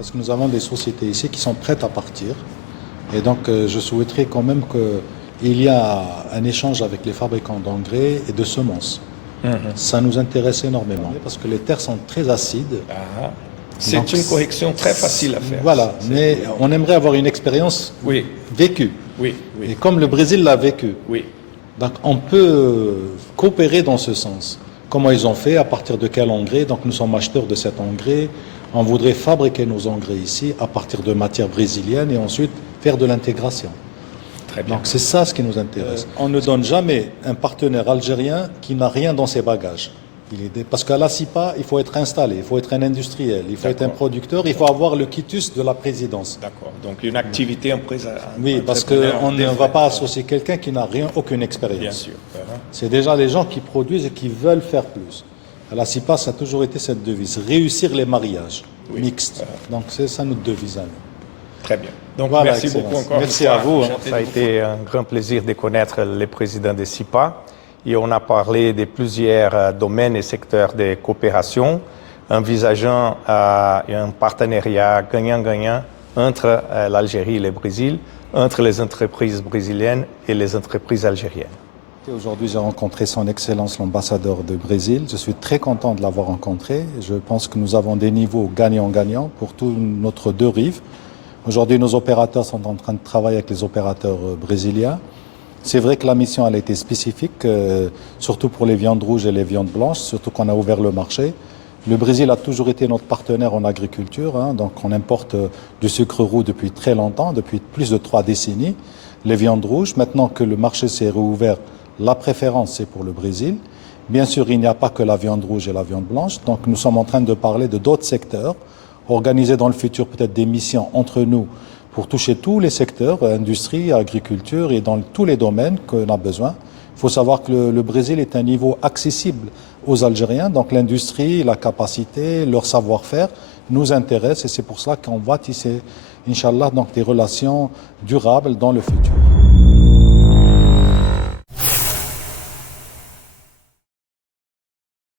parce que nous avons des sociétés ici qui sont prêtes à partir. Et donc, je souhaiterais quand même qu'il y ait un échange avec les fabricants d'engrais et de semences. Ça nous intéresse énormément parce que les terres sont très acides. C'est une correction très facile à faire. Voilà, mais on aimerait avoir une expérience vécue. Et comme le Brésil l'a vécu, donc on peut coopérer dans ce sens. Comment ils ont fait, à partir de quel engrais? Donc nous sommes acheteurs de cet engrais. On voudrait fabriquer nos engrais ici à partir de matières brésiliennes et ensuite faire de l'intégration. Très bien. Donc c'est ça ce qui nous intéresse. On ne donne jamais un partenaire algérien qui n'a rien dans ses bagages. Parce qu'à la CIPA, il faut être installé, il faut être un industriel, il faut être un producteur, il faut avoir le quitus de la présidence. D'accord. Donc une activité Oui, parce qu'on ne va pas associer quelqu'un qui n'a rien, aucune expérience. Bien sûr. C'est déjà les gens qui produisent et qui veulent faire plus. À la CIPA, ça a toujours été cette devise, réussir les mariages mixtes. Donc c'est ça notre devise à nous. Très bien. Donc voilà, merci beaucoup encore. Merci à vous. Ça a été un grand plaisir de connaître les présidents de CIPA. Et on a parlé de plusieurs domaines et secteurs de coopération, envisageant un partenariat gagnant-gagnant entre l'Algérie et le Brésil, entre les entreprises brésiliennes et les entreprises algériennes. Aujourd'hui, j'ai rencontré son Excellence l'ambassadeur de Brésil. Je suis très content de l'avoir rencontré. Je pense que nous avons des niveaux gagnant-gagnant pour tous notre deux rives. Aujourd'hui, nos opérateurs sont en train de travailler avec les opérateurs brésiliens. C'est vrai que la mission elle a été spécifique, surtout pour les viandes rouges et les viandes blanches, surtout qu'on a ouvert le marché. Le Brésil a toujours été notre partenaire en agriculture, donc on importe du sucre roux depuis très longtemps, depuis plus de 3 décennies. Les viandes rouges, maintenant que le marché s'est rouvert, la préférence c'est pour le Brésil. Bien sûr, il n'y a pas que la viande rouge et la viande blanche, donc nous sommes en train de parler de d'autres secteurs, organiser dans le futur peut-être des missions entre nous pour toucher tous les secteurs, industrie, agriculture et dans tous les domaines qu'on a besoin. Il faut savoir que le Brésil est un niveau accessible aux Algériens, donc l'industrie, la capacité, leur savoir-faire nous intéressent et c'est pour cela qu'on va tisser, Inch'Allah, donc des relations durables dans le futur.